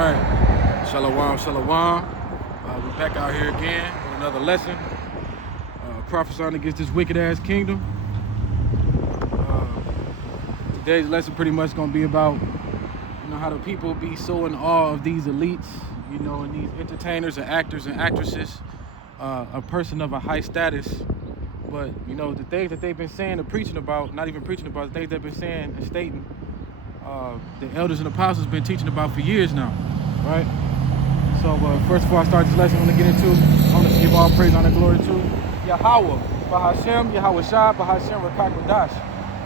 Right. Shalom, shalom. We're back out here again with another lesson. Prophesying against this wicked ass kingdom. Today's lesson pretty much gonna be about, how the people be so in awe of these elites, and these entertainers and actors and actresses, a person of a high status. But the things that they've been saying and preaching about, not even preaching about, the things they've been saying and stating, the elders and apostles been teaching about for years now, right? So first of all, I start this lesson, I want to get into, I want to give all praise, honor, glory to Yahweh, Bahashem, Yahweh Shah, Bahashem, Rakak,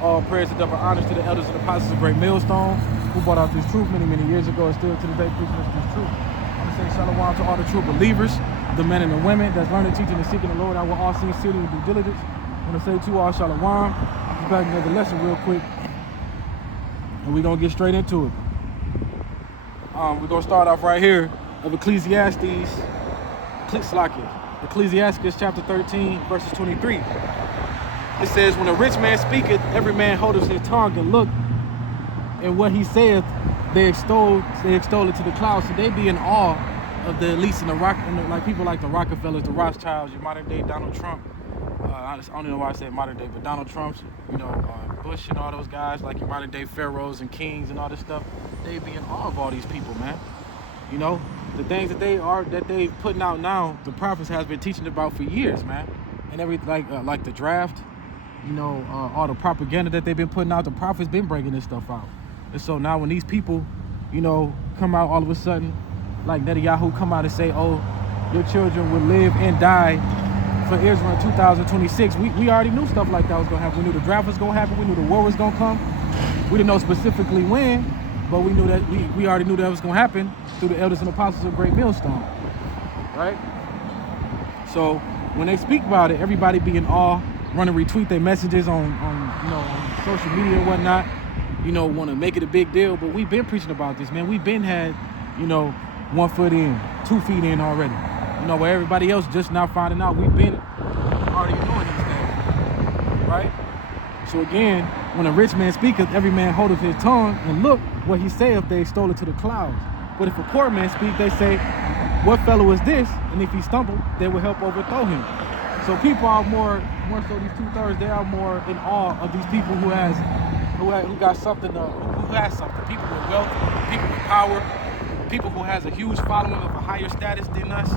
all praise and double honors to the elders and apostles of Great Millstone, who brought out this truth many, many years ago and still to the day preaching us this truth. I want to say shalom to all the true believers, the men and the women that's learning, teaching, and seeking the Lord. I will all sincerely and due diligence. I want to say to all shalom. I'll be back another lesson real quick. And we're going to get straight into it. We're going to start off right here of Ecclesiastes chapter 13, verses 23. It says, when a rich man speaketh, every man holdeth his tongue, and look, and what he saith, they extol it to the clouds. So they be in awe of the elites and like people like the Rockefellers, the Rothschilds, your modern day Donald Trump. I don't know why I said modern day, but Donald Trump's, Bush and all those guys, like your modern day pharaohs and kings and all this stuff, they be in awe of all these people, man. The things that they putting out now, the prophets has been teaching about for years, man. And like the draft, all the propaganda that they've been putting out, the prophets been breaking this stuff out. And so now when these people, come out all of a sudden, like Netanyahu come out and say, oh, your children will live and die for Israel in 2026. We already knew stuff like that was going to happen. We knew the draft was going to happen. We knew the war was going to come. We didn't know specifically when, but we knew that we already knew that was going to happen through the elders and apostles of Great Millstone, right? So when they speak about it, everybody be in awe, run and retweet their messages on social media and whatnot, want to make it a big deal. But we've been preaching about this, man. We've been had, 1 foot in, 2 feet in already. Where everybody else just now finding out, we've been already doing these things, right? So again, when a rich man speaketh, every man holdeth his tongue, and look, what he saith, they extol it to the clouds. But if a poor man speak, they say, what fellow is this? And if he stumble, they will help overthrow him. So people are more so these 2/3, they are more in awe of these people who got something, who has something. People with wealth, people with power, people who has a huge following of a higher status than us.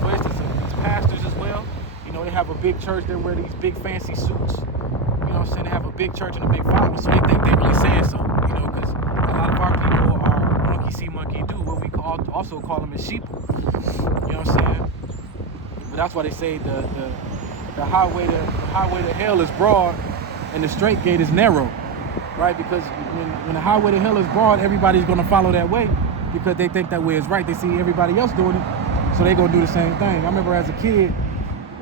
For instance, these pastors as well. They have a big church, they wear these big fancy suits. They have a big church and a big following, so they think they're really saying so. Because a lot of our people are monkey see, monkey do, what we also call them as sheep. But that's why they say the highway to hell is broad and the straight gate is narrow, right? Because when the highway to hell is broad, everybody's going to follow that way because they think that way is right. They see everybody else doing it, so they're going to do the same thing. I remember as a kid,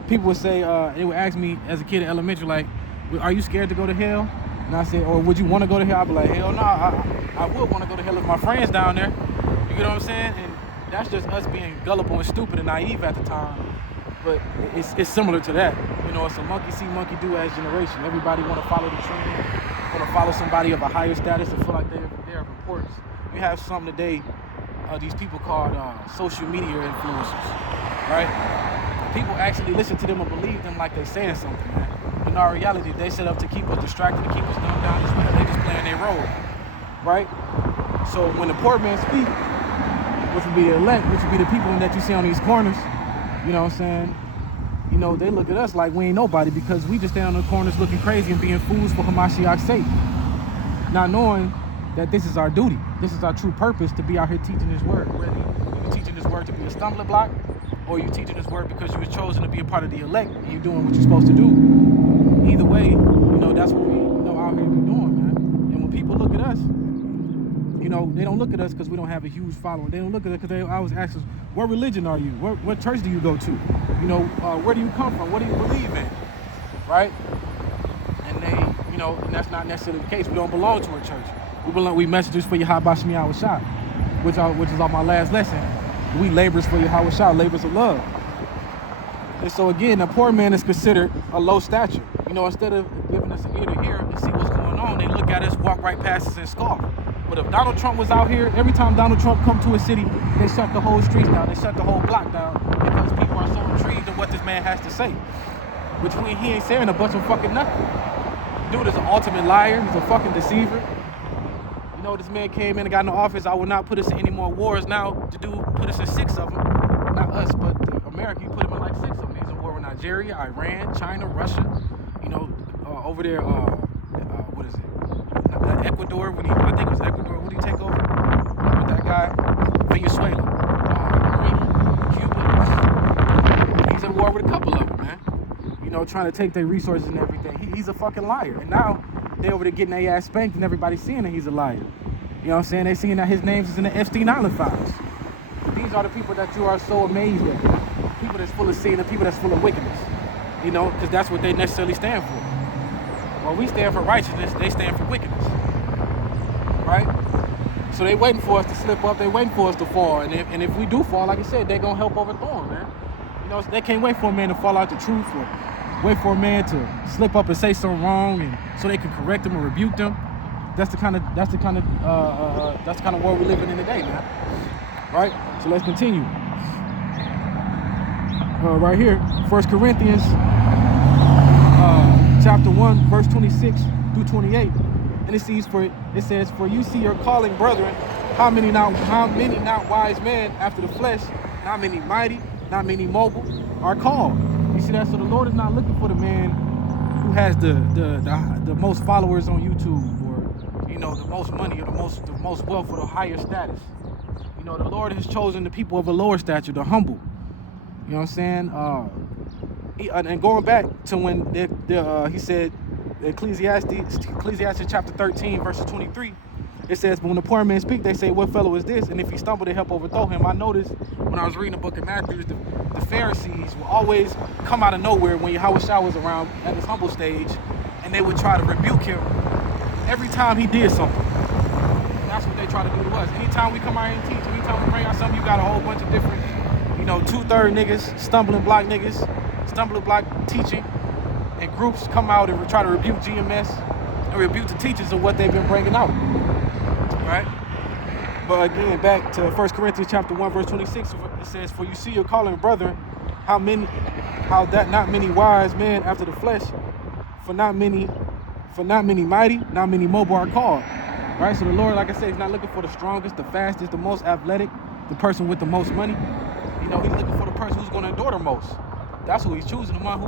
people would say, they would ask me as a kid in elementary, like, are you scared to go to hell? And I said, or would you want to go to hell? I'd be like, hell no, I would want to go to hell if my friends down there. You get what I'm saying? And that's just us being gullible and stupid and naive at the time. But it's similar to that. It's a monkey see, monkey do as generation. Everybody want to follow the trend, want to follow somebody of a higher status and feel like they're of importance. You have some today, these people called social media influencers, right? People actually listen to them and believe them like they're saying something, man. In our reality, they set up to keep us distracted, to keep us dumbed down as well. They just playing their role, right? So when the poor man speak, which would be the elect, which would be the people that you see on these corners, you know what I'm saying? They look at us like we ain't nobody because we just stand on the corners looking crazy and being fools for Hamashiach's sake. Not knowing that this is our duty. This is our true purpose, to be out here teaching his word. Whether you're teaching his word to be a stumbling block, or you're teaching his word because you were chosen to be a part of the elect and you're doing what you're supposed to do. Either way, that's what we out here be doing, man. And when people look at us, they don't look at us because we don't have a huge following. They don't look at us because they always ask us, what religion are you? What church do you go to? Where do you come from? What do you believe in? Right? And and that's not necessarily the case. We don't belong to a church. We messengers for Yahweh Shemiah Shah, which is on my last lesson. We laborers for Yahweh Shah, labors of love. And so again, a poor man is considered a low stature. Instead of giving us an ear to hear and see what's going on, they look at us, walk right past us and scoff. But if Donald Trump was out here, every time Donald Trump come to a city, they shut the whole streets down. They shut the whole block down because people are so intrigued in what this man has to say. Which he ain't saying a bunch of fucking nothing. Dude is an ultimate liar. He's a fucking deceiver. You know, this man came in and got in the office. I will not put us in any more wars now. The dude put us in 6 of them. Not us, but America. He put him in like 6 of them. He's in war with Nigeria, Iran, China, Russia. You know, over there, what is it? Ecuador. I think it was Ecuador. What did he take over? With that guy? Venezuela. Cuba. He's in war with a couple of them, man. You know, trying to take their resources and everything. He's a fucking liar. And now they over there getting their ass spanked and everybody's seeing that he's a liar. You know what I'm saying? They seeing that his name is in the Epstein Island files. These are the people that you are so amazed at. People that's full of sin and people that's full of wickedness. You know, because that's what they necessarily stand for. Well, we stand for righteousness, they stand for wickedness. Right? So they waiting for us to slip up, they waiting for us to fall. And if we do fall, like I said, they're going to help overthrow them, man. You know, they can't wait for a man to fall out the truth or wait for a man to slip up and say something wrong and so they can correct them or rebuke them. That's the kind of world we're living in today, man. Right? So let's continue. Right here, 1 Corinthians chapter 1, verse 26 through 28. And it says, for you see your calling, brethren, how many not wise men after the flesh, not many mighty, not many mobile, are called. You see that? So the Lord is not looking for the man who has the most followers on YouTube, or you know, the most money, or the most wealth, or the higher status. You know, the Lord has chosen the people of a lower stature, the humble. You know what I'm saying? And going back to when he said, Ecclesiastes chapter 13, verses 23, it says, but when the poor man speak, they say, what fellow is this? And if he stumble, they help overthrow him. I noticed when I was reading the book of Matthew, the Pharisees will always come out of nowhere when Yahushua was around at his humble stage, and they would try to rebuke him every time he did something. And that's what they try to do to us. Anytime we come out here and teach, anytime we bring out something, you got a whole bunch of different, you know, 2/3 niggas, stumbling block teaching, and groups come out and try to rebuke GMS and rebuke the teachers of what they've been bringing out, right? But again, back to 1 Corinthians chapter 1, verse 26, it says, for you see your calling, brethren, how that not many wise men after the flesh, for not many mighty, not many mobile are called, right? So the Lord, like I said, he's not looking for the strongest, the fastest, the most athletic, the person with the most money. You know, he's looking for the person who's going to endure the most. That's who he's choosing, the one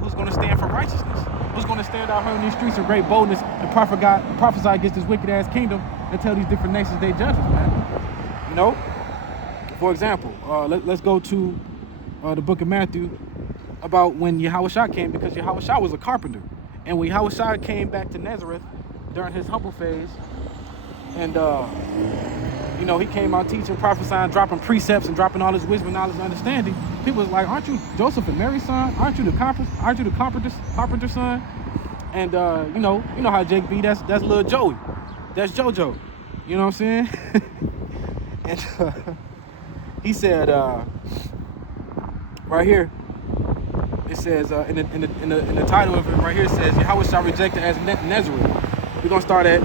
who's going to stand for righteousness, who's going to stand out here in these streets of great boldness and prophesy against this wicked ass kingdom and tell these different nations they judges, man. You know, for example, let's go to the book of Matthew about when Yahushua came, because Yahushua was a carpenter, and when Yahushua came back to Nazareth during his humble phase, and you know, he came out teaching, prophesying, dropping precepts and dropping all his wisdom, knowledge, and understanding. People was like, aren't you Joseph and Mary's son? Aren't you the carpenter's son? And you know how Jake be, that's little Joey. That's JoJo. You know what I'm saying? And he said, right here, it says, in the title of it right here, it says, Yahushua rejected as Nazareth. We're going to start at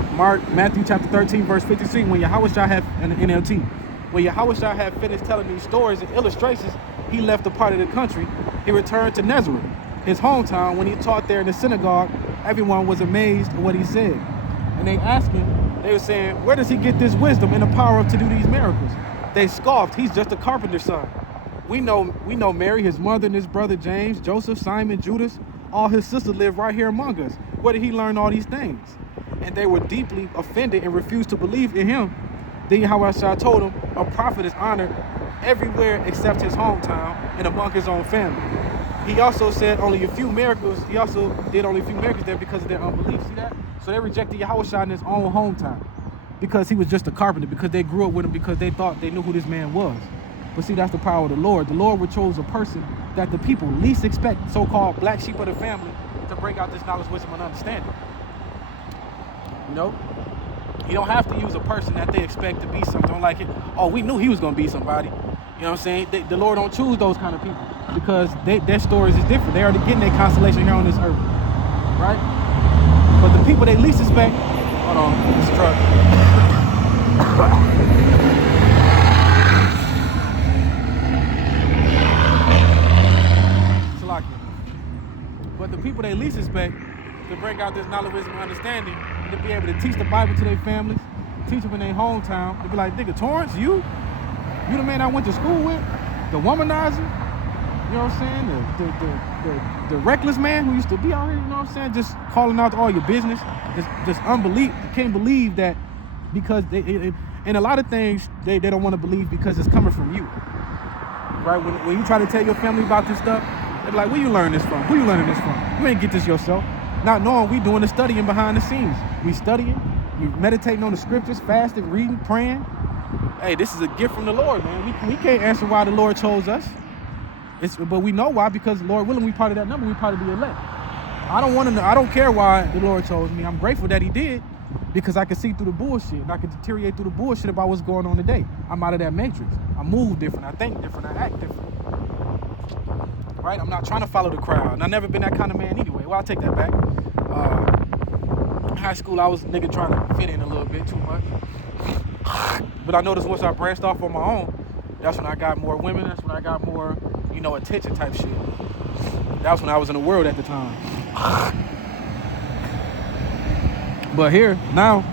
Matthew chapter 13, verse 53, when Yahushua had, in the NLT, when Yahushua had finished telling these stories and illustrations, he left a part of the country. He returned to Nazareth, his hometown. When he taught there in the synagogue, everyone was amazed at what he said. And they asked him, they were saying, where does he get this wisdom and the power to do these miracles? They scoffed, he's just a carpenter's son. We know Mary, his mother, and his brother James, Joseph, Simon, Judas, all his sisters live right here among us. Where did he learn all these things? And they were deeply offended and refused to believe in him. Then Yahushua told him, a prophet is honored everywhere except his hometown and among his own family. He also said only a few miracles. He also did only a few miracles there because of their unbelief. See that? So they rejected Yahushua in his own hometown because he was just a carpenter, because they grew up with him, because they thought they knew who this man was. But see, that's the power of the Lord. The Lord would chose a person that the people least expect, so-called black sheep of the family, to bring out this knowledge, wisdom, and understanding. You know? You don't have to use a person that they expect to be something like it. Oh, we knew he was going to be somebody. You know what I'm saying? The Lord don't choose those kind of people because their stories is different. They already getting their consolation here on this earth. Right? But the people they least expect... Hold on, this truck. But the people they least expect to bring out this knowledge, wisdom, and understanding, and to be able to teach the Bible to their families, teach them in their hometown, to be like, nigga, Torrance, you the man I went to school with, the womanizer, you know what I'm saying, the reckless man who used to be out here, you know what I'm saying, just calling out all your business, just unbelief. You can't believe that because and a lot of things they don't want to believe because it's coming from you, right? When you try to tell your family about this stuff, they're like, where you learn this from? Who you learning this from? You ain't get this yourself. Not knowing we doing the studying behind the scenes. We studying, we meditating on the scriptures, fasting, reading, praying. Hey, this is a gift from the Lord, man. We can't answer why the Lord chose us. But we know why, because Lord willing, we part of that number, we part of the elect. I don't want to know, I don't care why the Lord chose me. I'm grateful that he did, because I can see through the bullshit and I can deteriorate through the bullshit about what's going on today. I'm out of that matrix. I move different, I think different, I act different. Right? I'm not trying to follow the crowd. And I've never been that kind of man anyway. Well, I'll take that back. In high school, I was nigga trying to fit in a little bit too much. But I noticed once I branched off on my own, that's when I got more women. That's when I got more, attention type shit. That was when I was in the world at the time. But here, now,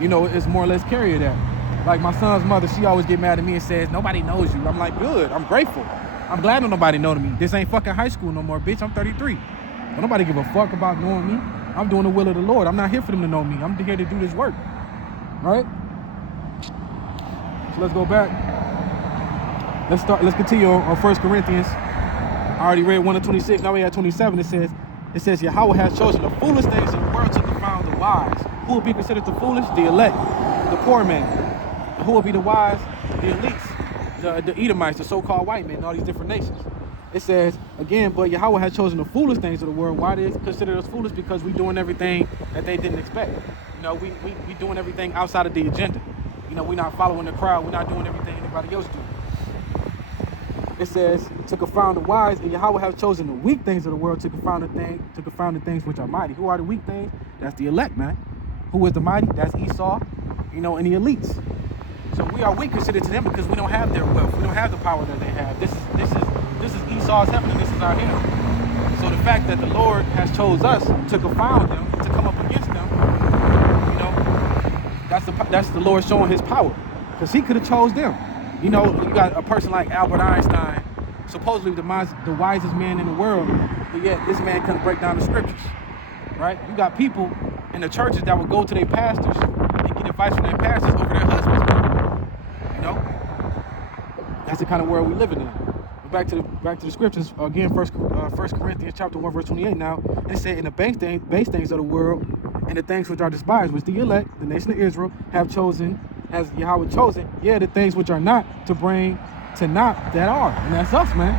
it's more or less carry that. Like my son's mother, she always get mad at me and says, nobody knows you. I'm like, good, I'm grateful. I'm glad nobody know me. This ain't fucking high school no more, bitch. I'm 33. Don't nobody give a fuck about knowing me. I'm doing the will of the Lord. I'm not here for them to know me. I'm here to do this work. Right? So let's go back. Let's continue on 1 Corinthians. I already read 1-26. Now we at 27. It says, Yahweh has chosen the foolish things of the world to confound the wise. Who will be considered the foolish? The elect, the poor man. And who will be the wise? The elites. The Edomites, the so-called white men, and all these different nations. It says, again, but Yahweh has chosen the foolish things of the world. Why they consider us foolish? Because we doing everything that they didn't expect. We doing everything outside of the agenda. We're not following the crowd. We're not doing everything anybody else do. It says, to confound the wise, and Yahweh has chosen the weak things of the world to confound the things which are mighty. Who are the weak things? That's the elect, man. Who is the mighty? That's Esau, and the elites. So we are weak considered to them because we don't have their wealth. We don't have the power that they have. This is Esau's heaven, and this is our hell. So the fact that the Lord has chose us to confound them, to come up against them, that's the Lord showing his power. Because he could have chose them. You got a person like Albert Einstein, supposedly the wisest man in the world, but yet this man couldn't break down the scriptures. Right? You got people in the churches that would go to their pastors and get advice from their pastors over their husbands. That's the kind of world we live in. Back to the scriptures again. 1 Corinthians chapter 1 verse 28. Now it said, in the base things of the world and the things which are despised, which the elect, the nation of Israel, have chosen, has Yahweh chosen. Yeah, the things which are not, to bring to naught that are, and that's us, man.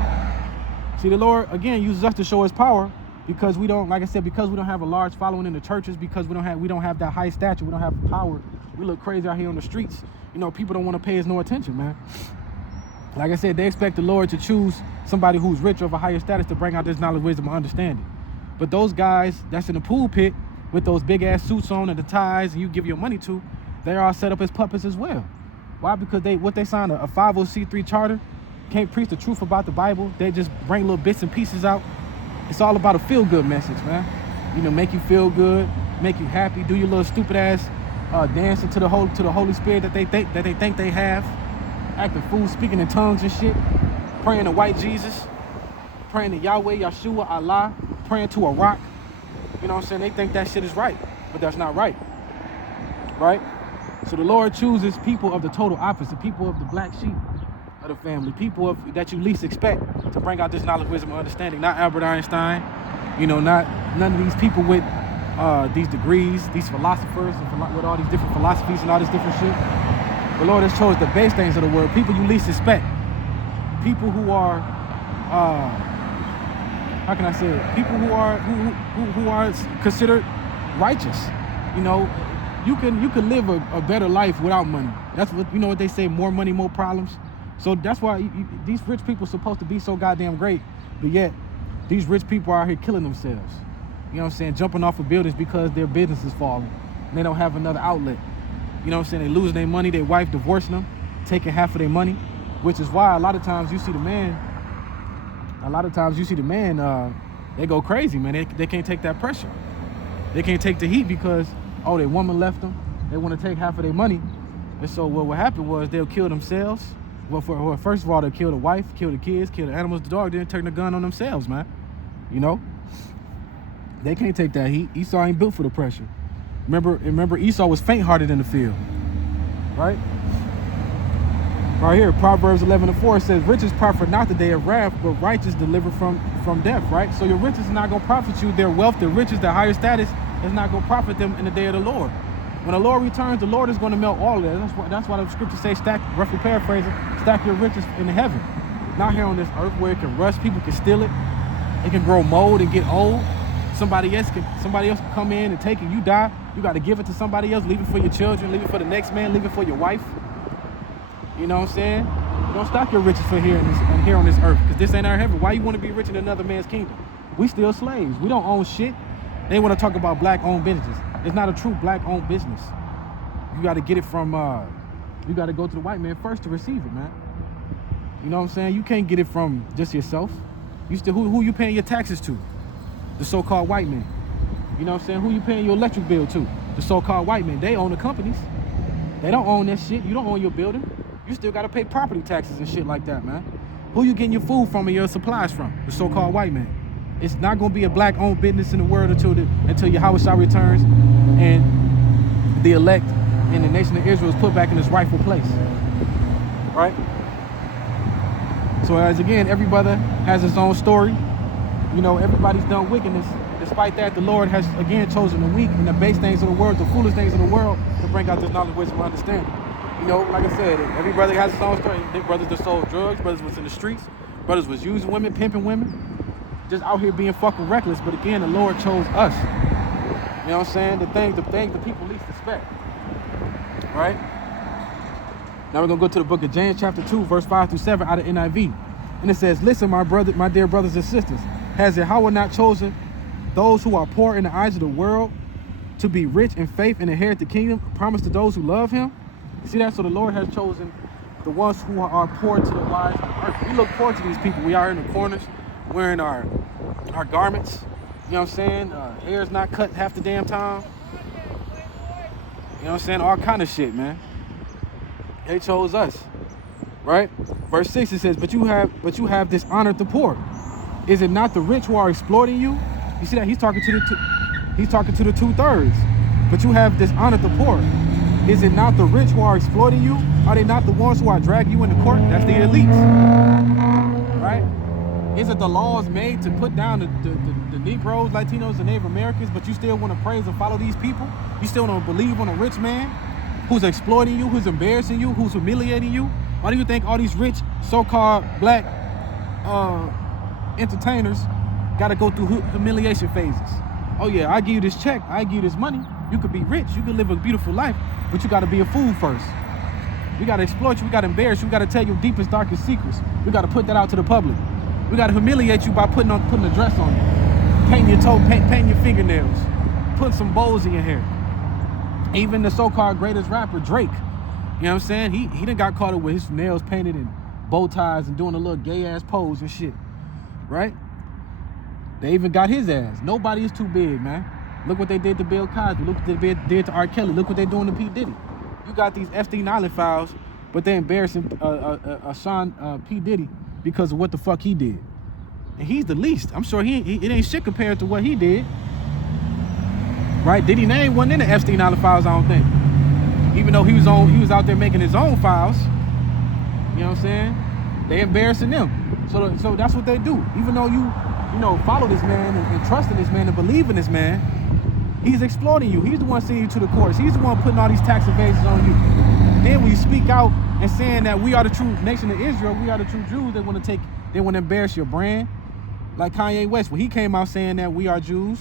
See, the Lord again uses us to show his power, because we don't, like I said, because we don't have a large following in the churches, because we don't have that high stature, we don't have power. We look crazy out here on the streets. People don't want to pay us no attention, man. Like I said, they expect the Lord to choose somebody who's rich or of a higher status to bring out this knowledge, wisdom, and understanding. But those guys that's in the pulpit with those big ass suits on and the ties and you give your money to, they're all set up as puppets as well. Why? Because they signed a 501c3 charter, can't preach the truth about the Bible. They just bring little bits and pieces out. It's all about a feel-good message, man. Make you feel good, make you happy, do your little stupid ass dancing to the Holy Spirit that they think they have. Acting fool, speaking in tongues and shit, praying to white Jesus, praying to Yahweh, Yeshua, Allah, praying to a rock. You know what I'm saying? They think that shit is right, but that's not right. Right? So the Lord chooses people of the total opposite, people of the black sheep of the family, people that you least expect to bring out this knowledge, wisdom, and understanding. Not Albert Einstein, not none of these people with these degrees, these philosophers, and with all these different philosophies and all this different shit. The Lord has chosen the base things of the world, people you least expect, people who are, how can I say it? People who are considered righteous. You can live a better life without money. That's what what they say: more money, more problems. So that's why these rich people are supposed to be so goddamn great, but yet these rich people are out here killing themselves. You know what I'm saying? Jumping off of buildings because their business is falling and they don't have another outlet. You know what I'm saying? They losing their money, their wife divorcing them, taking half of their money, which is why a lot of times you see the man, they go crazy, man. They can't take that pressure. They can't take the heat because, oh, their woman left them. They want to take half of their money. And so what happened was they'll kill themselves. Well, first of all, they'll kill the wife, kill the kids, kill the animals, the dog, then turn the gun on themselves, man. You know? They can't take that heat. Esau ain't built for the pressure. Remember, Esau was faint-hearted in the field. Right? Right here, Proverbs 11:4 says, riches profit not the day of wrath, but righteous deliver from death, right? So your riches is not going to profit you. Their wealth, their riches, their higher status is not going to profit them in the day of the Lord. When the Lord returns, the Lord is going to melt all of that. That's why the scriptures say, roughly paraphrasing, stack your riches in heaven. Not here on this earth where it can rust, people can steal it. It can grow mold and get old. Somebody else can come in and take it. You die, you got to give it to somebody else, leave it for your children, leave it for the next man, leave it for your wife. You know what I'm saying? Don't stock your riches for here on this earth, because this ain't our heaven. Why you want to be rich in another man's kingdom? We still slaves. We don't own shit. They want to talk about black-owned businesses. It's not a true black-owned business. You got to get it from, you got to go to the white man first to receive it, man. You know what I'm saying? You can't get it from just yourself. You still, who you paying your taxes to? The so-called white man. You know what I'm saying? Who you paying your electric bill to? The so-called white man. They own the companies. They don't own that shit. You don't own your building. You still got to pay property taxes and shit like that, man. Who you getting your food from and your supplies from? The so-called white man. It's not going to be a black-owned business in the world until Yahweh returns and the elect and the nation of Israel is put back in its rightful place. Right? So as again, every brother has his own story. You know, everybody's done wickedness. Despite that, the Lord has again chosen the weak and the base things of the world, the foolish things of the world, to bring out this knowledge, wisdom, and understanding. You know, like I said, every brother has his own story. Brothers that sold drugs, brothers was in the streets, brothers was using women, pimping women, just out here being fucking reckless. But again, the Lord chose us. You know what I'm saying? The things the people least expect. Right? Now we're gonna go to the book of James, chapter 2, verse 5 through 7 out of NIV. And it says, listen, my dear brothers and sisters, has Yahweh not chosen those who are poor in the eyes of the world to be rich in faith and inherit the kingdom promised to those who love him? You see that? So the Lord has chosen the ones who are poor to the wise of the earth. We look poor to these people. We are in the corners wearing our garments. You know what I'm saying? Hair's not cut half the damn time. You know what I'm saying? All kind of shit, man. They chose us. Right? Verse 6, it says, but you have dishonored the poor. Is it not the rich who are exploiting you? You see that? He's talking to the 2/3. But you have dishonored the poor. Is it not the rich who are exploiting you? Are they not the ones who are dragging you into court? That's the elites. Right? Is it the laws made to put down the Negroes, Latinos, and Native Americans, but you still want to praise and follow these people? You still don't believe on a rich man who's exploiting you, who's embarrassing you, who's humiliating you? Why do you think all these rich so-called black entertainers got to go through humiliation phases? Oh yeah, I give you this check, I give you this money. You could be rich, you could live a beautiful life, but you got to be a fool first. We got to exploit you, we got to embarrass you, we got to tell your deepest, darkest secrets. We got to put that out to the public. We got to humiliate you by putting a dress on you, painting your toe, painting your fingernails, putting some bows in your hair. Even the so-called greatest rapper, Drake, you know what I'm saying? He done got caught up with his nails painted and bow ties and doing a little gay-ass pose and shit, right? They even got his ass. Nobody is too big, man. Look what they did to Bill Cosby. Look what they did to R. Kelly. Look what they're doing to P. Diddy. You got these Epstein Island files, but they're embarrassing P. Diddy because of what the fuck he did. And he's the least. I'm sure it ain't shit compared to what he did. Right? Diddy name wasn't in the Epstein Island files, I don't think. Even though he was out there making his own files. You know what I'm saying? They embarrassing them. So that's what they do. Even though you follow this man and trust in this man and believe in this man, he's exploiting you. He's the one sending you to the courts. He's the one putting all these tax evasions on you. Then when you speak out and saying that we are the true nation of Israel, we are the true Jews, they want to embarrass your brand. Like Kanye West, when he came out saying that we are Jews,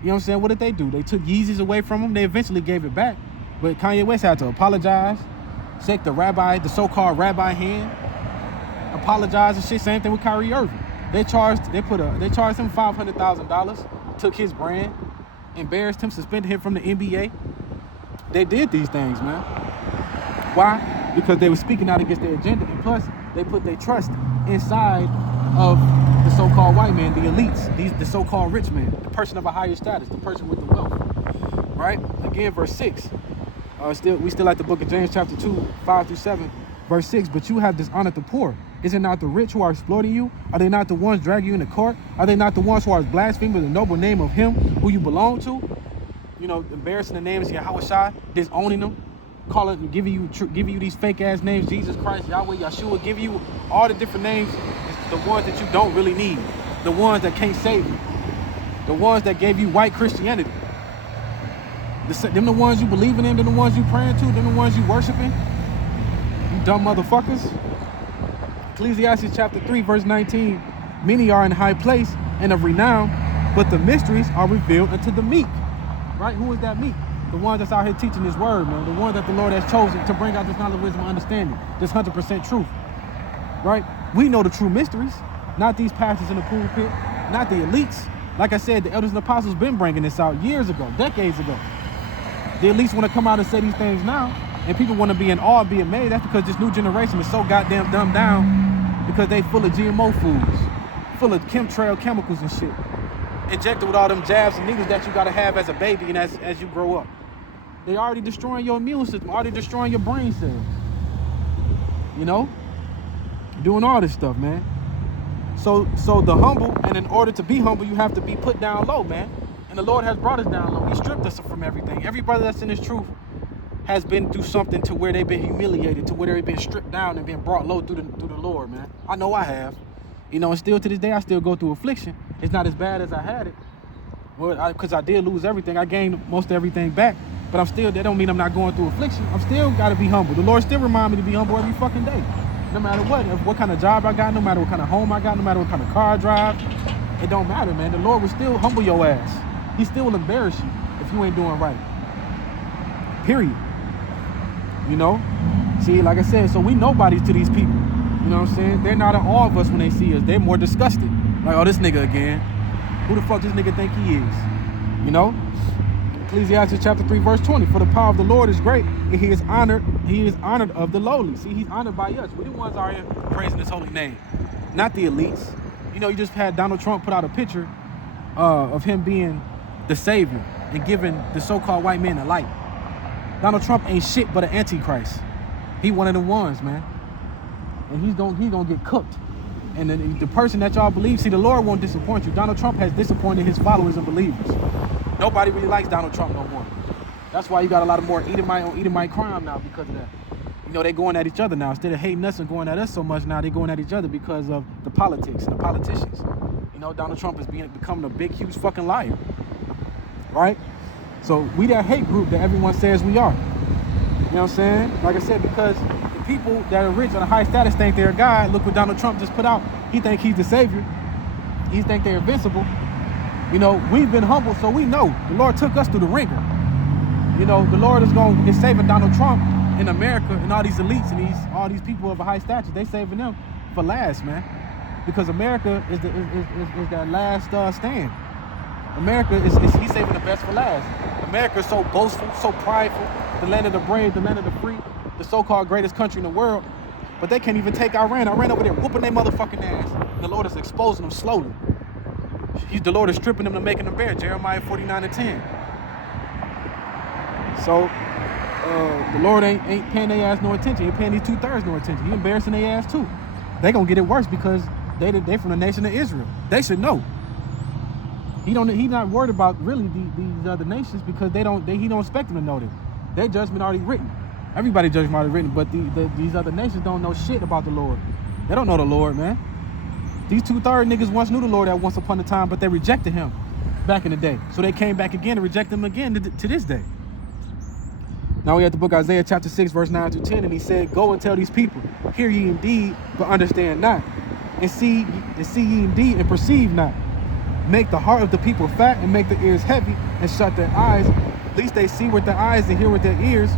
you know what I'm saying? What did they do? They took Yeezys away from him. They eventually gave it back. But Kanye West had to apologize, shake the so-called rabbi hand, apologize and shit. Same thing with Kyrie Irving. They charged him $500,000, took his brand, embarrassed him, suspended him from the NBA. They did these things, man. Why? Because they were speaking out against their agenda, and plus they put their trust inside of the so-called white man, the elites, the so-called rich man, the person of a higher status, the person with the wealth. Right? Again, verse 6. We still at the book of James, chapter 2, 5-7, verse 6. But you have dishonored the poor. Is it not the rich who are exploiting you? Are they not the ones dragging you in the court? Are they not the ones who are blaspheming the noble name of him who you belong to? You know, embarrassing the names of Yahweh, disowning them, giving you these fake ass names, Jesus Christ, Yahweh, Yeshua, give you all the different names, the ones that you don't really need, the ones that can't save you, the ones that gave you white Christianity. Them the ones you believing in, them the ones you praying to, them the ones you worshiping. You dumb motherfuckers. Ecclesiastes chapter 3, verse 19. Many are in high place and of renown, but the mysteries are revealed unto the meek. Right? Who is that meek? The ones that's out here teaching his word, man. The ones that the Lord has chosen to bring out this knowledge, wisdom, and understanding. This 100% truth. Right? We know the true mysteries. Not these pastors in the pulpit. Not the elites. Like I said, the elders and apostles been bringing this out years ago, decades ago. The elites want to come out and say these things now, and people want to be in awe, being made. That's because this new generation is so goddamn dumbed down because they full of GMO foods, full of chemtrail chemicals and shit, injected with all them jabs and needles that you got to have as a baby and as you grow up. They already destroying your immune system, already destroying your brain cells. You know, doing all this stuff, man. So the humble, and in order to be humble, you have to be put down low, man. And the Lord has brought us down low. He stripped us from everything. Every brother that's in this truth has been through something to where they've been humiliated, to where they've been stripped down and been brought low through the Lord, man. I know I have. You know, and still to this day, I still go through affliction. It's not as bad as I had it. Well, because I did lose everything. I gained most of everything back. But that don't mean I'm not going through affliction. I'm still got to be humble. The Lord still remind me to be humble every fucking day. No matter what kind of job I got, no matter what kind of home I got, no matter what kind of car I drive, it don't matter, man. The Lord will still humble your ass. He still will embarrass you if you ain't doing right. Period. You know? See, like I said, so we nobodies to these people. You know what I'm saying? They're not in awe of us when they see us. They're more disgusted. Like, oh, this nigga again. Who the fuck this nigga think he is? You know? Ecclesiastes chapter 3, verse 20. For the power of the Lord is great, and he is honored of the lowly. See, he's honored by us. We're the ones out here praising his holy name. Not the elites. You know, you just had Donald Trump put out a picture of him being the savior and giving the so-called white man the light. Donald Trump ain't shit but an antichrist. He one of the ones, man. And he's gonna get cooked. And then the person that y'all believe, see, the Lord won't disappoint you. Donald Trump has disappointed his followers and believers. Nobody really likes Donald Trump no more. That's why you got a lot of more Edomite crime now because of that. You know, they going at each other now. Instead of hating us and going at us so much now, they going at each other because of the politics and the politicians. You know, Donald Trump is becoming a big, huge fucking liar. Right? So we that hate group that everyone says we are. You know what I'm saying? Like I said, because the people that are rich on a high status think they're God. Look what Donald Trump just put out. He think he's the savior. He think they're invincible. You know, we've been humble, so we know the Lord took us through the ringer. You know, the Lord is saving Donald Trump in America and all these elites and all these people of a high stature. They saving them for last, man, because America is that last stand. America he's saving the best for last. America is so boastful, so prideful, the land of the brave, the land of the free, the so-called greatest country in the world. But they can't even take Iran. Iran over there whooping their motherfucking ass. The Lord is exposing them slowly. The Lord is stripping them to making them bare. Jeremiah 49:10. So the Lord ain't paying their ass no attention. He ain't paying these 2/3 no attention. He embarrassing their ass too. They gonna get it worse because they from the nation of Israel. They should know. He's not worried about really these other nations because he don't expect them to know them. Their judgment already written. Everybody's judgment already written, but these other nations don't know shit about the Lord. They don't know the Lord, man. These 2/3 niggas once knew the Lord at once upon a time, but they rejected him back in the day. So they came back again and reject him again to this day. Now we have the book Isaiah chapter 6, verse 9-10, and he said, go and tell these people, hear ye indeed, but understand not, and see ye indeed, and perceive not. Make the heart of the people fat, and make the ears heavy, and shut their eyes, lest they see with their eyes and hear with their ears,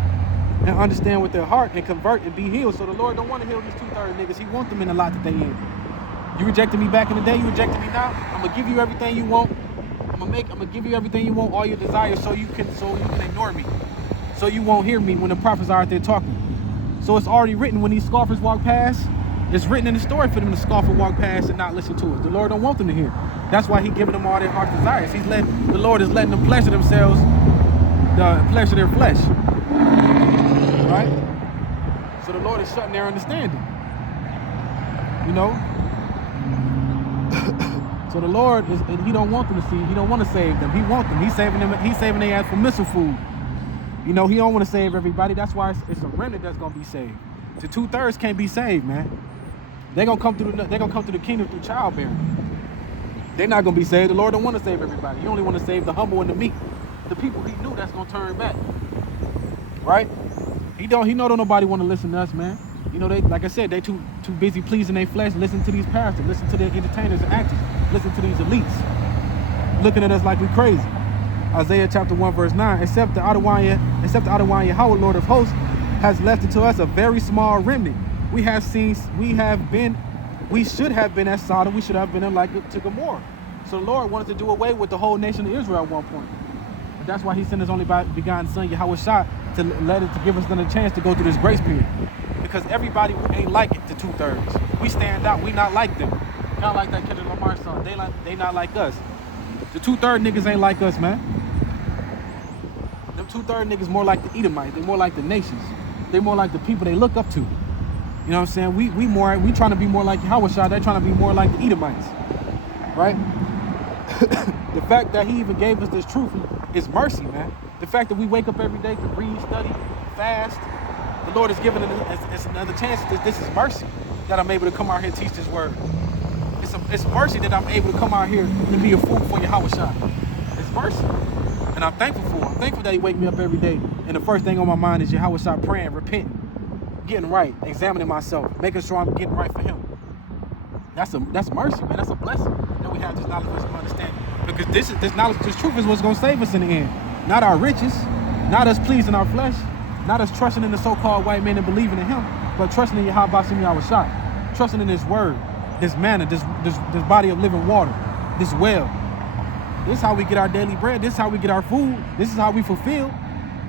and understand with their heart, and convert and be healed. So the Lord don't want to heal these 2/3 niggas. He want them in the lot that they in. You rejected me back in the day, you rejected me now. I'm gonna give you everything you want. I'm gonna give you everything you want, all your desires, so you can ignore me. so you won't hear me when the prophets are out there talking. So it's already written when these scoffers walk past. It's written in the story for them to scoff and walk past and not listen to it. The Lord don't want them to hear. That's why He giving them all their heart desires. The Lord is letting them pleasure themselves, pleasure their flesh. Right? So the Lord is shutting their understanding. You know? So the Lord He don't want them to see. He don't want to save them. He wants them. He's saving them. He's saving their ass from missile food. You know, He don't want to save everybody. That's why it's a remnant that's gonna be saved. The 2/3 can't be saved, man. They're gonna come through the kingdom through childbearing. They're not gonna be saved. The Lord don't want to save everybody. He only want to save the humble and the meek, the people He knew that's gonna turn back. Right? He know don't nobody want to listen to us, man. You know, they, like I said, they too busy pleasing their flesh. Listen to these pastors, listen to their entertainers and actors, listen to these elites, looking at us like we crazy. Isaiah chapter 1 verse 9. Except the Adonai Yahweh, Lord of hosts, has left unto us a very small remnant. We should have been as Sodom. We should have been like to Gomorrah. So the Lord wanted to do away with the whole nation of Israel at one point. And that's why He sent His only begotten Son, Yahweh Shah, to give us another chance to go through this grace period. Because everybody ain't like it, the 2/3. We stand out. We not like them. Not like that Kendrick Lamar song. They not like us. The 2/3 niggas ain't like us, man. Them 2/3 niggas more like the Edomites. They more like the nations. They more like the people they look up to. You know what I'm saying? We trying to be more like Yahweh Shah. They trying to be more like the Edomites. Right? The fact that He even gave us this truth is mercy, man. The fact that we wake up every day to read, study, fast, the Lord has given us another chance. This is mercy that I'm able to come out here and teach this word. It's mercy that I'm able to come out here and be a fool for Yahweh Shah. It's mercy. And I'm thankful for it. I'm thankful that He wake me up every day. And the first thing on my mind is Yahweh Shah, praying, repenting, getting right, examining myself, making sure I'm getting right for Him. That's mercy, man. That's a blessing that we have this knowledge, wisdom, understanding. Because this knowledge, this truth is what's going to save us in the end. Not our riches, not us pleasing our flesh, not us trusting in the so-called white man and believing in Him, but trusting in Yahweh Shah, trusting in His word, this manna, this body of living water, this well. This is how we get our daily bread. This is how we get our food. This is how we fulfill.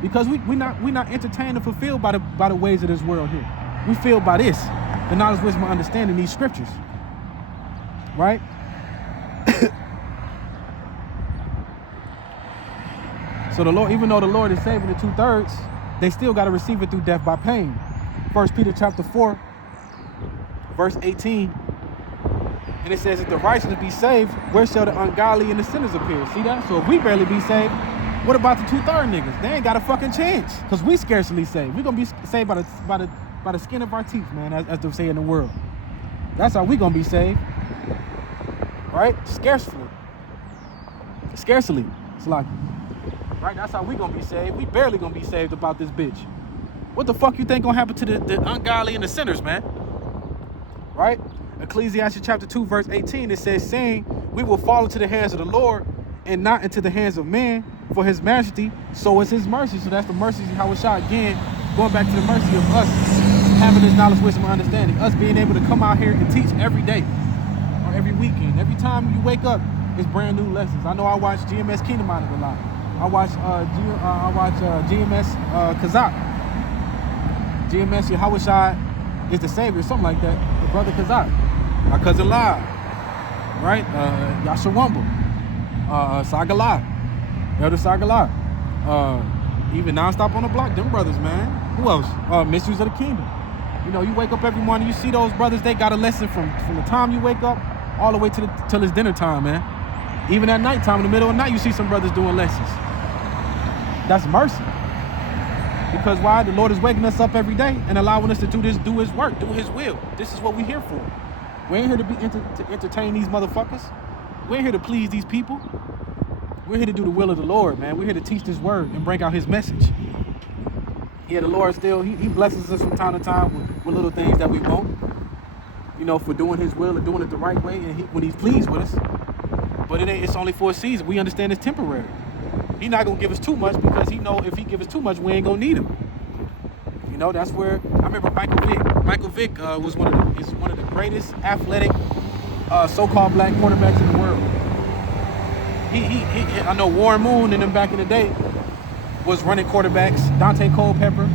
Because we not entertained and fulfilled by the ways of this world here. We feel by this, the knowledge, wisdom, understanding these scriptures. Right? So the Lord, even though the Lord is saving the 2/3, they still got to receive it through death by pain. 1 Peter chapter 4, verse 18. And it says, if the righteous be saved, where shall the ungodly and the sinners appear? See that? So if we barely be saved, what about the 2/3 niggas? They ain't got a fucking chance, because we scarcely saved. We're going to be saved by the skin of our teeth, man, as they say in the world. That's how we going to be saved. Right? Scarcely. It's like, right? That's how we going to be saved. We barely going to be saved about this bitch. What the fuck you think going to happen to the ungodly and the sinners, man? Right? Ecclesiastes chapter 2, verse 18, it says, saying, we will fall into the hands of the Lord and not into the hands of man, for His majesty, so is His mercy. So that's the mercy of Yahweh Shah again, going back to the mercy of us having this knowledge, wisdom, and understanding. Us being able to come out here and teach every day or every weekend. Every time you wake up, it's brand new lessons. I know I watch GMS Kingdom Minded a lot. I watch GMS Kazak. GMS Yahweh Shah is the Savior, something like that. The brother Kazak. My cousin Lai. Right? Yashawamba. Sagala. Elder Sagala. Even Nonstop on the Block, them brothers, man. Who else? Mysteries of the Kingdom. You know, you wake up every morning, you see those brothers, they got a lesson from the time you wake up all the way till it's dinner time, man. Even at nighttime, in the middle of the night, you see some brothers doing lessons. That's mercy. Because why? The Lord is waking us up every day and allowing us to do His work, do His will. This is what we're here for. We ain't here to entertain these motherfuckers. We ain't here to please these people. We're here to do the will of the Lord, man. We're here to teach this word and bring out His message. Yeah, the Lord still, He blesses us from time to time with little things that we want. You know, for doing His will and doing it the right way, and when He's pleased with us. But it's only for a season. We understand it's temporary. He's not going to give us too much, because He know if He give us too much, we ain't going to need Him. You know, that's where, I remember Michael Vick. Michael Vick was one of the greatest athletic so-called black quarterbacks in the world. I know Warren Moon and them back in the day, was running quarterbacks. Dante Culpepper,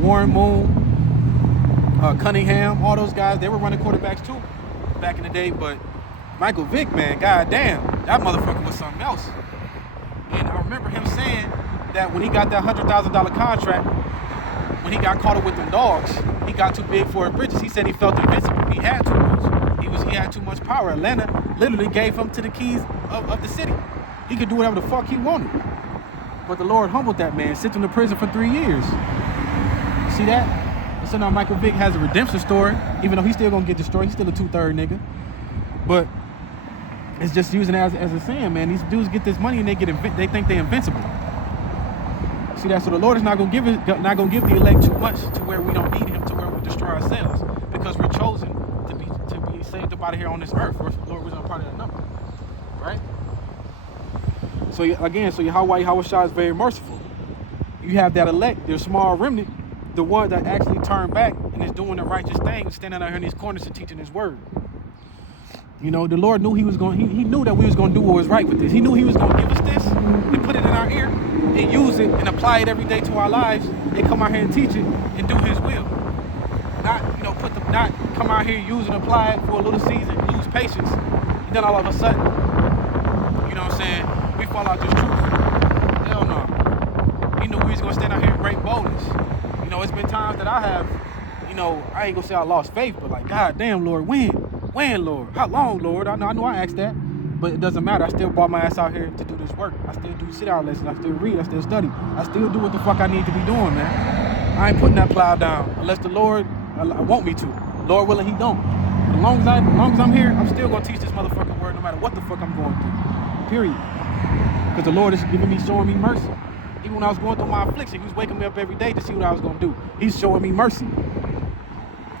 Warren Moon, Cunningham, all those guys, they were running quarterbacks too back in the day. But Michael Vick, man, goddamn, that motherfucker was something else. And I remember him saying that when he got that $100,000 contract, when he got caught up with them dogs, he got too big for his britches. He said he felt invincible. He had too much. He had too much power. Atlanta literally gave him to the keys of the city. He could do whatever the fuck he wanted. But the Lord humbled that man, sent him to prison for 3 years. See that? And so now Michael Vick has a redemption story, even though he's still gonna get destroyed. He's still a 2/3 nigga. But it's just using it as a saying, man. These dudes get this money and they think they're invincible. See that? So the Lord is not gonna give the elect too much to where we don't need him, to where we destroy ourselves, because we're chosen to be saved up out of here on this earth. Lord was not part of that number, right? So again, Yahweh Shai is very merciful. You have that elect, their small remnant, the one that actually turned back and is doing the righteous thing, standing out here in these corners and teaching his word. You know, the Lord knew he knew that we was going to do what was right with this. He knew he was going to give us this and put it in our ear and use it and apply it every day to our lives and come out here and teach it and do his will. Not come out here, use and apply it for a little season, lose patience, and then all of a sudden, you know what I'm saying, we fall out this truth. Hell no. He knew we was going to stand out here in great boldness. You know, it's been times that I have, you know, I ain't going to say I lost faith, but like, God damn, Lord, when, Lord? How long, Lord? I know I asked that, but it doesn't matter. I still brought my ass out here to do this work. I still do sit-down lessons. I still read. I still study. I still do what the fuck I need to be doing, man. I ain't putting that plow down unless the Lord want me to. Lord willing, he don't. As long as I'm here, I'm still going to teach this motherfucking word no matter what the fuck I'm going through. Period. Because the Lord is showing me mercy. Even when I was going through my affliction, he was waking me up every day to see what I was going to do. He's showing me mercy.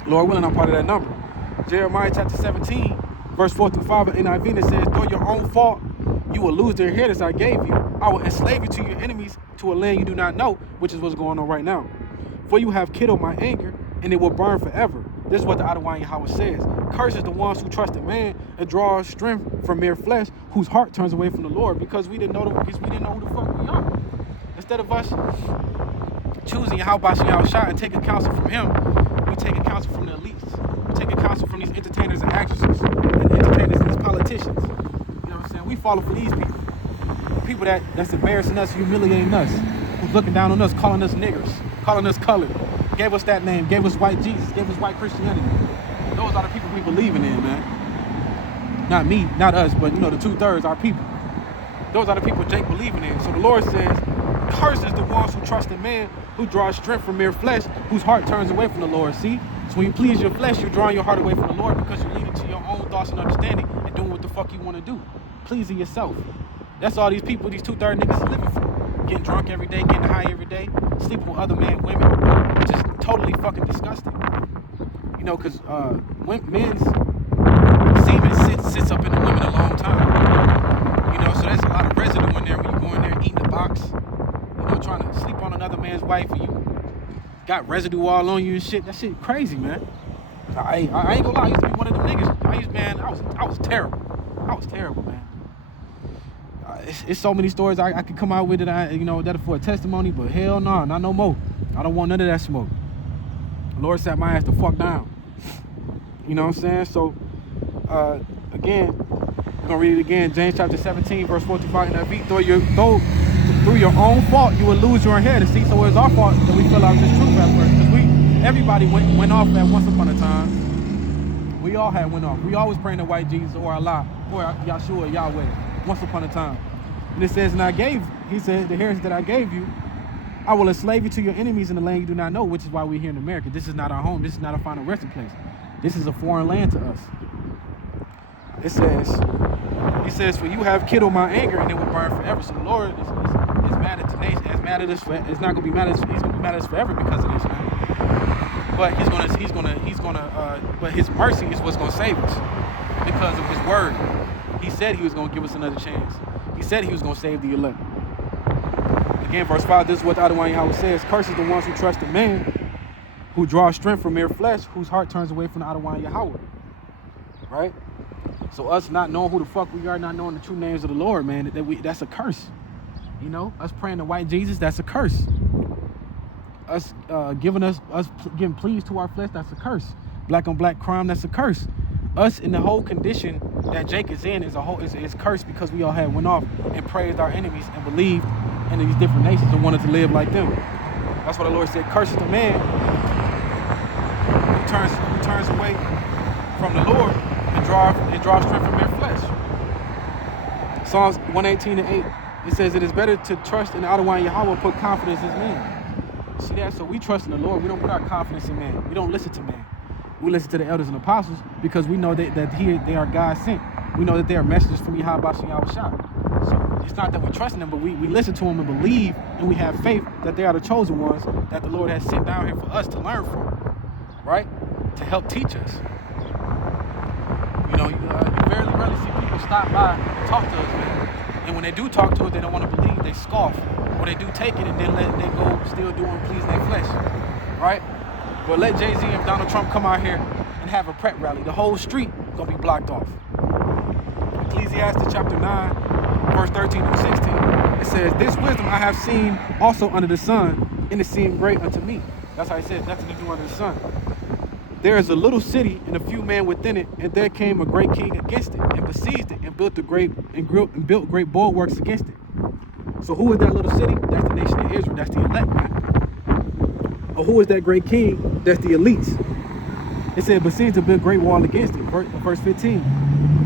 Lord willing, I'm part of that number. Jeremiah chapter 17, verse 4-5 in NIV, it says, "Through your own fault, you will lose the inheritance I gave you. I will enslave you to your enemies, to a land you do not know," which is what's going on right now. "For you have kindled my anger, and it will burn forever." This is what the Adonai Yahweh says. "Curses the ones who trust in man and draw strength from mere flesh, whose heart turns away from the Lord," because we didn't know who the fuck we are. Instead of us choosing Yahweh Shai and taking counsel from him, we take counsel from the elites. We take counsel from these entertainers and actresses, and entertainers and these politicians. You know what I'm saying? We follow for these people. People that's embarrassing us, humiliating us, who's looking down on us, calling us niggers, calling us colored, gave us that name, gave us white Jesus, gave us white Christianity. Those are the people we believing in, man. Not me, not us, but you know, the 2/3, our people. Those are the people Jake believing in. So the Lord says, "Curses the ones who trust in man, who draw strength from mere flesh, whose heart turns away from the Lord." See? So when you please your flesh, you're drawing your heart away from the Lord because you're leading to your own thoughts and understanding and doing what the fuck you want to do. Pleasing yourself. That's all these people, these 2/3 niggas is living for. Getting drunk every day, getting high every day, sleeping with other men, women. It's just totally fucking disgusting. You know, because men's semen sits up in the women a long time. You know, so there's a lot of residue in there when you go in there eating the box. You know, trying to sleep on another man's wife and you got residue all on you and shit. That shit crazy, man. I ain't gonna lie, I used to be one of them niggas. I was terrible. I was terrible, man. It's so many stories I could come out with that for a testimony, but hell no, not no more. I don't want none of that smoke. The Lord sat my ass the fuck down. You know what I'm saying? So, again, we're gonna read it again. James chapter 17, verse 4-5 NIV. Through your own fault, you will lose your inheritance. See, so it's our fault that we fell out this truth at first, because everybody went off at once upon a time. We all went off. We always praying to white Jesus or Allah or Yahshua, Yahweh, once upon a time. And it says, he said, "The inheritance that I gave you, I will enslave you to your enemies in the land you do not know," which is why we're here in America. This is not our home. This is not a final resting place. This is a foreign land to us. He says, "For you have kindled my anger, and it will burn forever." So the Lord is mad at the nation. It's mad at us. It's not gonna be mad at us. He's gonna be mad at us forever because of this, man. But but His mercy is what's gonna save us because of His word. He said He was gonna give us another chance. He said He was gonna save the elect. Again, verse 5. This is what the Adonai Yahweh says: "Curses the ones who trust in man, who draw strength from mere flesh, whose heart turns away from the Adonai Yahweh." Right? So us not knowing who the fuck we are, not knowing the true names of the Lord, man, that's a curse. You know, us praying to white Jesus, that's a curse. Us giving pleas to our flesh, that's a curse. Black on black crime, that's a curse. Us in the whole condition that Jake is in is cursed because we all had went off and praised our enemies and believed in these different nations and wanted to live like them. That's why the Lord said, curses the man who turns away from the Lord and draws strength from their flesh. Psalms 118:8, it says, it is better to trust in Adonai Yahweh and put confidence in man. See that? So we trust in the Lord. We don't put our confidence in man. We don't listen to man. We listen to the elders and apostles because we know that they are God sent. We know that they are messengers from Yahweh Shah. So it's not that we trust in them, but we listen to them and believe, and we have faith that they are the chosen ones that the Lord has sent down here for us to learn from, right? To help teach us. You know, you rarely see people stop by and talk to us, man. And when they do talk to us, they don't want to believe. They scoff. Or they do take it and then they go still doing pleasing their flesh, right? But let Jay-Z and Donald Trump come out here and have a prep rally. The whole street gonna be blocked off. Ecclesiastes chapter 9, verse 13 and 16. It says, this wisdom I have seen also under the sun, and it seemed great unto me. That's how it says, nothing to do under the sun. There is a little city and a few men within it, and there came a great king against it, and besieged it, and built great bulwarks against it. So who is that little city? That's the nation of Israel. That's the elect, man. Or who is that great king? That's the elites. It said, besieged to build great wall against it. Verse 15.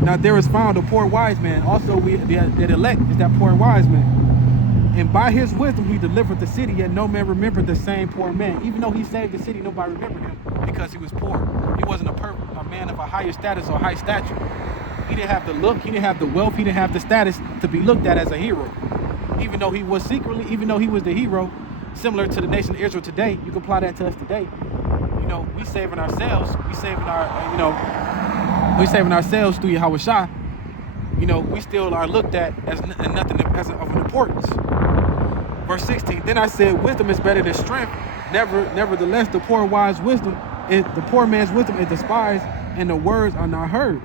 Now there is found a poor wise man. Also that elect is that poor wise man. And by his wisdom he delivered the city, yet no man remembered the same poor man. Even though he saved the city, nobody remembered him because he was poor. He wasn't a man of a higher status or high stature. He didn't have the look, he didn't have the wealth, he didn't have the status to be looked at as a hero. Even though he was the hero, similar to the nation of Israel today, you can apply that to us today. You know, we saving ourselves, we saving ourselves through Yahweh Shah. You know, we still are looked at as nothing of an importance. Verse 16, then I said, wisdom is better than strength. Nevertheless, the poor man's wisdom is despised, and the words are not heard.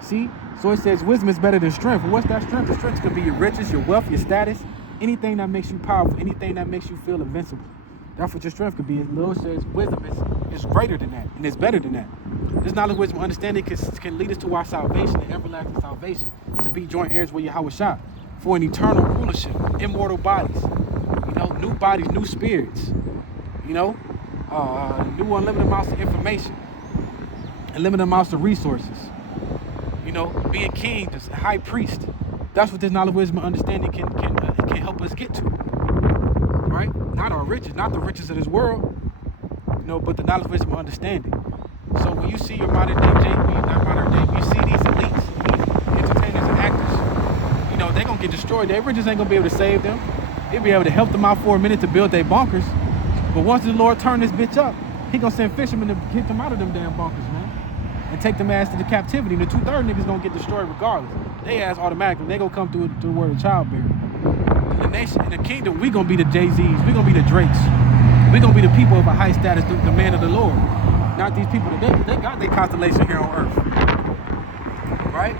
See? So it says wisdom is better than strength. What's that strength? The strength could be your riches, your wealth, your status, anything that makes you powerful, anything that makes you feel invincible. That's what your strength could be. The Lord says wisdom is greater than that, and it's better than that. This knowledge, wisdom, understanding can lead us to our salvation, the everlasting salvation, to be joint heirs with Yahweh Shah, for an eternal rulership, immortal bodies, you know, new bodies, new spirits, you know, new unlimited amounts of information, unlimited amounts of resources. You know, being king, just a high priest. That's what this knowledge, wisdom, and understanding can help us get to. Right? Not our riches, not the riches of this world, you know, but the knowledge, wisdom, and understanding. So when you see your modern day you see these elites, these entertainers and actors, you know, they're gonna get destroyed. Their riches ain't gonna be able to save them. They'll be able to help them out for a minute to build their bunkers. But once the Lord turn this bitch up, he gonna send fishermen to get them out of them damn bunkers, man. And take them ass to the captivity. And the 2/3 niggas gonna get destroyed regardless. They ass automatically. They gonna come through the word of childbearing. In the nation, in the kingdom, we gonna be the Jay-Z's. We gonna be the Drakes. We gonna be the people of a high status, the man of the Lord. Not these people that they got their constellation here on earth. Right?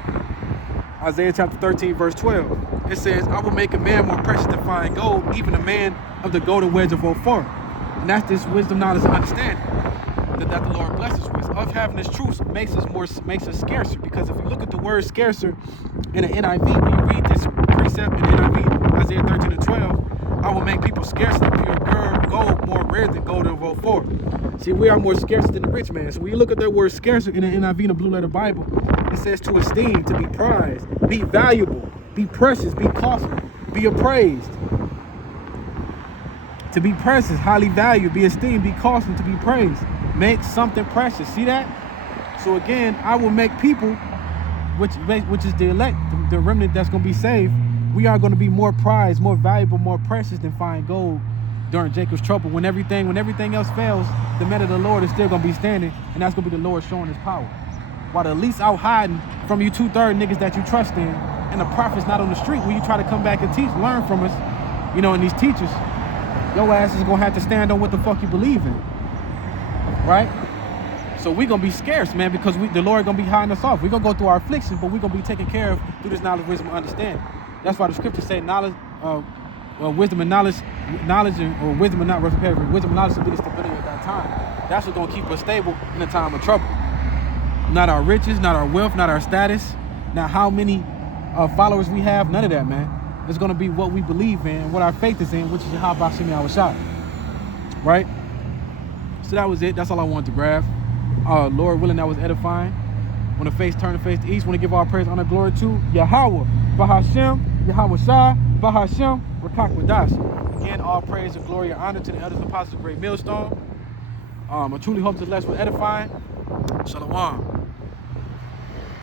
Isaiah chapter 13, verse 12. It says, I will make a man more precious than fine gold, even a man of the golden wedge of Ophir. And that's this wisdom, knowledge, and understanding that the Lord blesses with. Of having this truth makes us scarcer, because if you look at the word scarcer in the NIV, when you read this precept in the NIV, Isaiah 13 and 12, I will make people scarcer than pure gold, more rare than gold of Ophir. See, we are more scarce than the rich man. So when you look at that word scarcer in the NIV, in the Blue Letter Bible, it says to esteem, to be prized, be valuable, be precious, be costly, be appraised. To be precious, highly valued, be esteemed, be costly, to be praised. Make something precious. See that? So again, I will make people, which is the elect, the remnant that's going to be saved, we are going to be more prized, more valuable, more precious than fine gold during Jacob's trouble. When everything else fails, the man of the Lord is still going to be standing, and that's going to be the Lord showing his power. While the least out hiding from you 2/3 niggas that you trust in, and the prophet's not on the street when you try to come back and teach, learn from us, you know, and these teachers, your ass is going to have to stand on what the fuck you believe in. Right? So we're going to be scarce, man, because the Lord going to be hiding us off. We're going to go through our affliction, but we're going to be taken care of through this knowledge, wisdom, and understanding. That's why the scriptures say knowledge, wisdom and knowledge, or wisdom and not wisdom and knowledge to be the stability at that time. That's what's gonna keep us stable in a time of trouble. Not our riches, not our wealth, not our status, not how many followers we have. None of that, man. It's gonna be what we believe in, what our faith is in, which is Yahweh Shemi Awashai. Right? So that was it. That's all I wanted to grab. Lord willing, that was edifying. When the face turn to face the east, want to give all praise, honor, glory to Yahweh, Bahashem, Yahweh Shai, Bahashem, Rakak Wadash. Again, all praise and glory and honor to the elders and apostles of Great Millstone. I truly hope this lesson was edifying. Shalom.